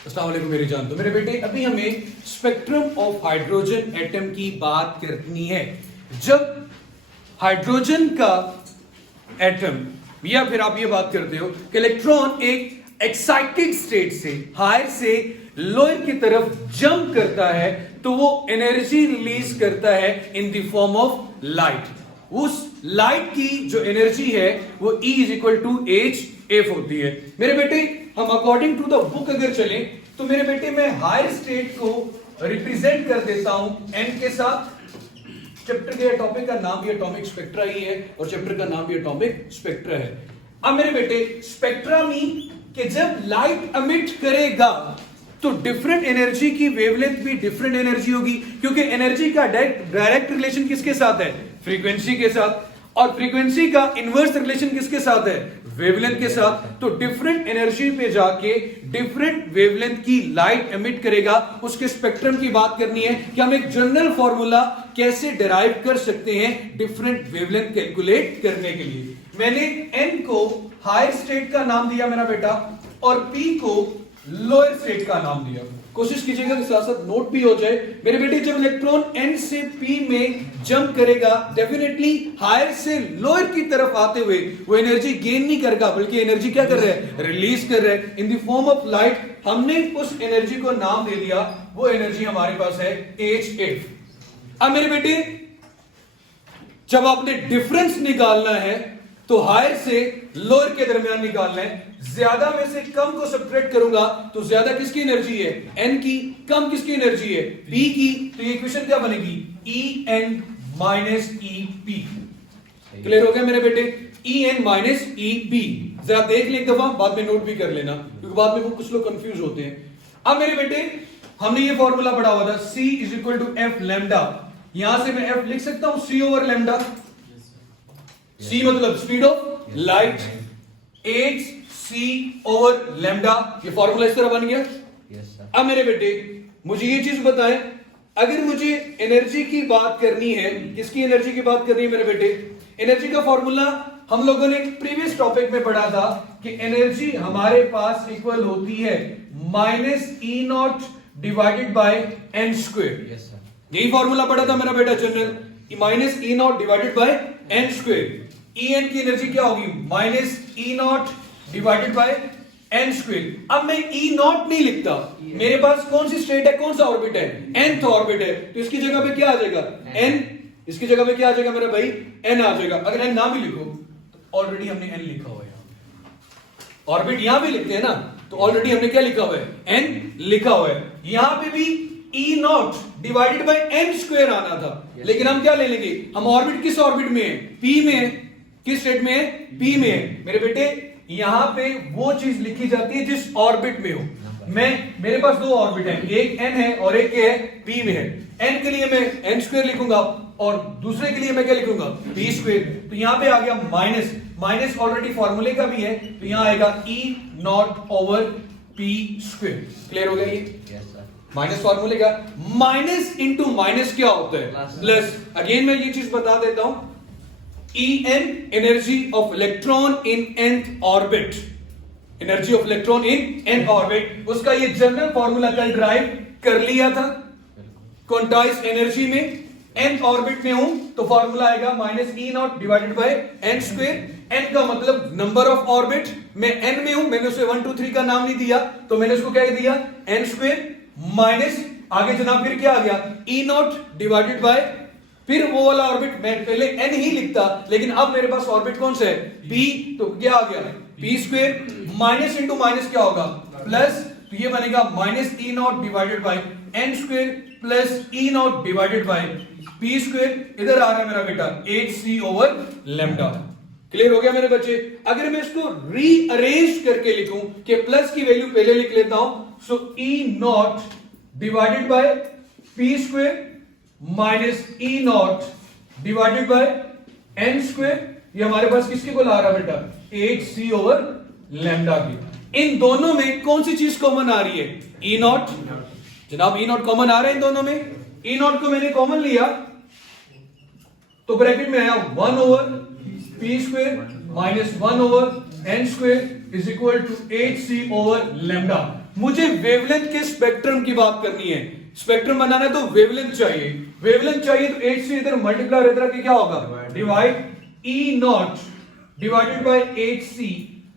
अस्सलाम वालेकुम मेरी जान। तो मेरे बेटे अभी हमें स्पेक्ट्रम ऑफ हाइड्रोजन एटम की बात करनी है। जब हाइड्रोजन का एटम या फिर आप ये बात करते हो कि इलेक्ट्रॉन एक एक्साइटेड स्टेट से हायर से लोअर की तरफ जंप करता है तो वो एनर्जी रिलीज करता है in the form of light. उस लाइट की जो एनर्जी है वो E is equal to H F होती है। मेरे बेटे हम अकॉर्डिंग टू द बुक अगर चलें तो मेरे बेटे मैं हायर स्टेट को रिप्रेजेंट कर देता हूं N के साथ। चैप्टर के टॉपिक का नाम भी एटॉमिक स्पेक्ट्रा ही है और चैप्टर का नाम भी एटॉमिक स्पेक्ट्रा है। अब मेरे बेटे स्पेक्ट्रा मीन कि जब लाइट एमिट करेगा तो डिफरेंट एनर्जी की वेवलेंथ भी डिफरेंट एनर्जी होगी, क्योंकि एनर्जी का डायरेक्ट रिलेशन किसके साथ है? फ्रीक्वेंसी के साथ। और फ्रीक्वेंसी का इनवर्स रिलेशन किसके साथ है? वेवलेंथ के साथ। तो डिफरेंट एनर्जी पे जाके डिफरेंट वेवलेंथ की लाइट एमिट करेगा। उसके स्पेक्ट्रम की बात करनी है कि हम एक जनरल फॉर्मूला कैसे डिराइव कर सकते हैं डिफरेंट वेवलेंथ कैलकुलेट करने के लिए। मैंने N को हायर स्टेट का नाम दिया मेरा बेटा और P को लोअर स्टेट का नाम दिया। कोशिश कीजिएगा कि साथ साथ नोट भी हो जाए। मेरे बेटे जब इलेक्ट्रॉन N से P में जंप करेगा डेफिनेटली हायर से लोअर की तरफ आते हुए वो एनर्जी गेन नहीं करेगा, बल्कि एनर्जी क्या कर रहा है? रिलीज कर रहा है in the form of light. हमने उस एनर्जी को नाम दे दिया, वो एनर्जी हमारे पास है H8। अब मेरे बेटे जब आपने डिफरेंस निकालना है तो हायर से लोअर के दरमियान निकालना है। ज्यादा में से कम को सब्ट्रैक्ट करूंगा तो ज्यादा किसकी एनर्जी है? N की। कम किसकी एनर्जी है? P की। तो ये इक्वेशन क्या बनेगी? En minus EP। क्लियर हो गया मेरे बेटे? En minus EP। जरा देख ले एक दफा, बाद में नोट भी कर लेना, क्योंकि बाद में वो कुछ लोग कंफ्यूज होते हैं। अब मेरे बेटे हमने ये फॉर्मूला पढ़ा हुआ था, C is equal to F lambda. यहां से मैं F लिख सकता हूं C ओवर लैम्डा। C मतलब speed of light, hc over lambda. ये फॉर्मूला इस तरह बन गया। अब मेरे बेटे मुझे ये चीज बताएं, अगर मुझे एनर्जी की बात करनी है, किसकी एनर्जी की बात करनी है मेरे बेटे? एनर्जी का फॉर्मूला हम लोगों ने प्रीवियस टॉपिक में पढ़ा था कि एनर्जी हमारे पास इक्वल होती है minus E not divided by N square. यही फॉर्मूला पढ़ा था मेरा बेटा general, minus E not divided by N square. En की एनर्जी क्या होगी? Minus E not divided by N square. अब मैं ई नॉट नहीं लिखता, मेरे पास कौन सी स्टेट है, कौन सा ऑर्बिट है? nth ऑर्बिट है, तो इसकी जगह पे क्या आ जाएगा? n। इसकी जगह पे क्या आ जाएगा मेरा भाई? n आ जाएगा। अगर n ना भी लिखो तो ऑलरेडी हमने n लिखा हुआ है। ऑर्बिट यहां भी लिखते हैं ना, तो ऑलरेडी हमने क्या लिखा हुआ है? n लिखा हुआ है। यहां पे भी E not divided by N square आना था, लेकिन हम क्या ले लेंगे? हम ऑर्बिट किस ऑर्बिट में है? P में है। किस स्टेट में है? P में है। मेरे बेटे यहां पे वो चीज लिखी जाती है जिस ऑर्बिट में हो। मेरे पास दो ऑर्बिट है, एक N है और एक है P में है। N के लिए मैं n स्क्वायर लिखूंगा और दूसरे के लिए मैं क्या लिखूंगा? P square. तो यहां पे आ गया माइनस, माइनस ऑलरेडी फॉर्मूले का भी है, तो यहां आएगा E not over P square. Clear हो गया ये? माइनस फॉर्मूले का माइनस इंटू माइनस क्या होता है? प्लस। अगेन मैं ये चीज बता देता हूं, En energy of electron in nth orbit. Energy of electron in nth orbit, उसका ये जनरल फॉर्मूला कल ड्राइव कर लिया था। क्वांटाइज्ड एनर्जी में nth ऑर्बिट में हूं तो फॉर्मूला आएगा minus E not divided by N square. n का मतलब नंबर ऑफ ऑर्बिट। मैं n में हूं, मैंने उसे 1 2 3 का नाम नहीं दिया, तो मैंने उसको क्या दिया? n स्क्वायर माइनस आगे जनाब फिर क्या आ गया? ई नॉट डिवाइडेड बाय, फिर वो वाला ऑर्बिट मैं पहले n ही लिखता, लेकिन अब मेरे पास ऑर्बिट कौन सा है? P। तो क्या आ गया? P square. Minus into minus क्या होगा? प्लस। तो ये बनेगा minus E not divided by N square plus E not divided by P square. इधर आ रहा है मेरा बेटा hc ओवर लैम्डा। क्लियर हो गया मेरे बच्चे? अगर मैं इसको रीअरेंज करके लिखूं कि प्लस की वैल्यू पहले लिख लेता हूं, so E not divided by P square minus E not divided by N square. ये हमारे पास किसके को ला रहा बेटा? hc ओवर लैम्डा की। इन दोनों में कौन सी चीज कॉमन आ रही है? ई नॉट। जनाब ई नॉट कॉमन आ रहा है इन दोनों में। ई नॉट को मैंने कॉमन लिया तो ब्रैकेट में आया 1 over P square minus 1 over N square is equal to hc over lambda. मुझे वेवलेंथ के स्पेक्ट्रम की बात करनी है, स्पेक्ट्रम बनाना है तो वेवलेंथ चाहिए, वेवलेंथ चाहिए तो h से इधर मल्टीप्लाई इधर के क्या होगा, divide E not divided by H C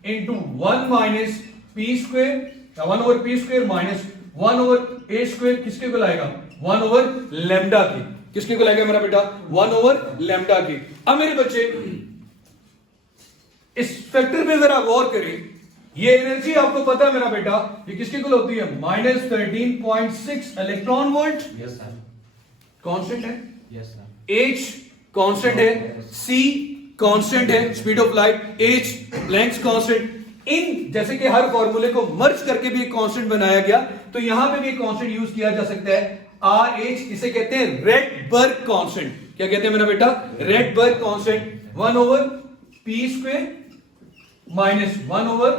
into 1 minus P square 1 over P square minus 1 over A square किसके को लाएगा 1 ओवर लैम्डा के, किसके को लाएगा मेरा बेटा 1 ओवर लैम्डा के। अब मेरे बच्चे इस फैक्टर पे जरा गौर करें, ये एनर्जी आपको पता है मेरा बेटा ये किसके को होती है -13.6 electron volt, yes sir, constant है, यस सर, h कांस्टेंट है, c कांस्टेंट है, speed of light, h Planck's constant, इन जैसे कि हर फॉर्मूले को मर्ज करके भी एक कांस्टेंट बनाया गया, तो यहां पे भी एक कांस्टेंट यूज किया जा सकता है RH, इसे कहते हैं रेडबर्ग कांस्टेंट। क्या कहते हैं मेरा बेटा, Rydberg constant 1 over p square minus 1 over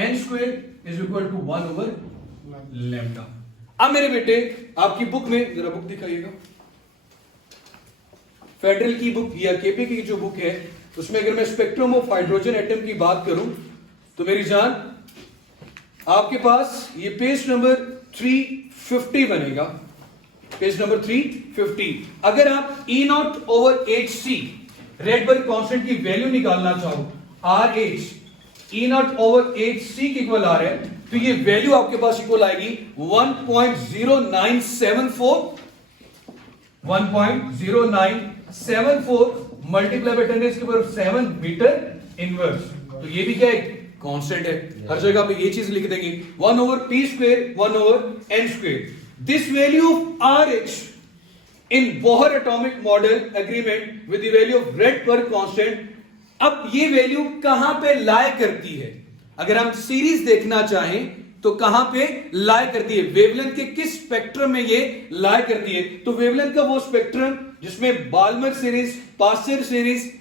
n square is equal to 1 over lambda. अब मेरे बेटे आपकी बुक में जरा बुक दिखाइएगा, फेडरल की बुक या केपी की जो बुक है उसमें अगर मैं स्पेक्ट्रम ऑफ हाइड्रोजन एटम की बात करूं तो मेरी जान आपके पास ये पेज नंबर 350 बनेगा, पेज नंबर 350। अगर आप E not over H C Rydberg constant की वैल्यू निकालना चाहो, R H E not over H C के इक्वल आ रहा है, तो ये वैल्यू आपके पास इक्वल आएगी 1.0974 मल्टीप्लाई बाय 10 के पावर 7 मीटर इनवर्स। तो ये भी क्या है, कांस्टेंट है, हर जगह पे ये चीज लिख देंगे 1 over P square 1 over N square. This value of R H in Bohr atomic model agreement with the value of Rydberg constant. अब ये वैल्यू कहां पे लाई करती है, अगर हम सीरीज देखना चाहें तो कहां पे लाई करती है, वेवलेंथ के किस स्पेक्ट्रम में ये लाई करती है, तो वेवलेंथ का वो स्पेक्ट्रम जिसमें Balmer series, Paschen series,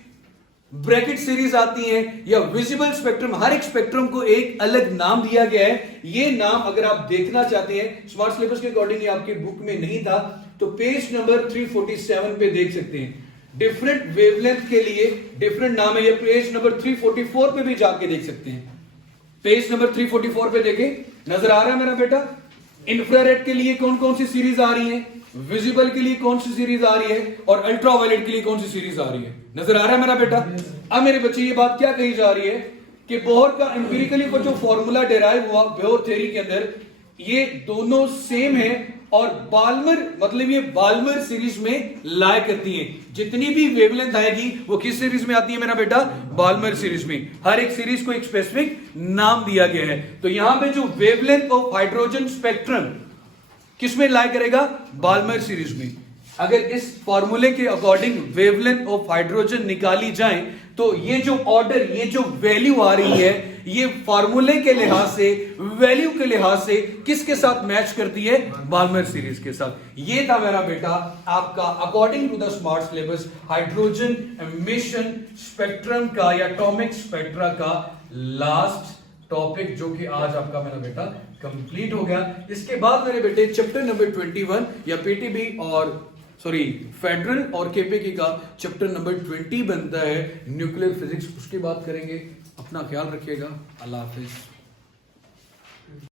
bracket series आती है, या विजिबल स्पेक्ट्रम, हर एक स्पेक्ट्रम को एक अलग नाम दिया गया है। ये नाम अगर आप देखना चाहते हैं, स्मार्ट सिलेबस के अकॉर्डिंग आपके बुक में नहीं था, तो पेज नंबर 347 पे देख सकते हैं। डिफरेंट वेवलेंथ के लिए डिफरेंट नाम है, ये पेज नंबर 344 पे भी जाके देख सकते हैं। पेज नंबर 344 पे देखें, नजर आ रहा है मेरा बेटा, इंफ्रारेड के लिए कौन कौन सी सीरीज आ रही है, विजिबल के लिए कौन सी सीरीज आ रही है, और अल्ट्रावायलेट के लिए कौन सी सीरीज आ रही है, नजर आ रहा है मेरा बेटा। अब मेरे बच्चे ये बात क्या कही जा रही है कि बोहर का एम्पिरिकली को जो फॉर्मूला डेराइव हुआ बोहर थ्योरी के अंदर, ये दोनों सेम है, और बाल्मर मतलब ये बाल्मर सीरीज में लाई करती हैं। जितनी भी वेवलेंथ आएगी वो किस सीरीज में आती है मेरा बेटा, बाल्मर सीरीज में। हर एक सीरीज को एक स्पेसिफिक नाम दिया गया है। तो यहां पे जो वेवलेंथ ऑफ हाइड्रोजन स्पेक्ट्रम किसमें लाई करेगा, बाल्मर सीरीज में। अगर इस फॉर्मूले के अकॉर्डिंग वेवलेंथ ऑफ हाइड्रोजन निकाली जाए तो ये जो ऑर्डर, ये जो वैल्यू आ रही है, ये फॉर्मूले के लिहाज से, वैल्यू के लिहाज से किसके साथ मैच करती है, बाल्मर सीरीज के साथ। ये था मेरा बेटा आपका according to the smart syllabus hydrogen emission spectrum का या एटॉमिक स्पेक्ट्रा का लास्ट टॉपिक, जो कि आज आपका मेरा बेटा कंप्लीट हो गया। इसके बाद मेरे बेटे चैप्टर नंबर 21 या पीटीबी और फेडरल और केपीके का चैप्टर नंबर 20 बनता है न्यूक्लियर फिजिक्स, उसकी बात करेंगे। अपना ख्याल रखिएगा, अल्लाह हाफिज।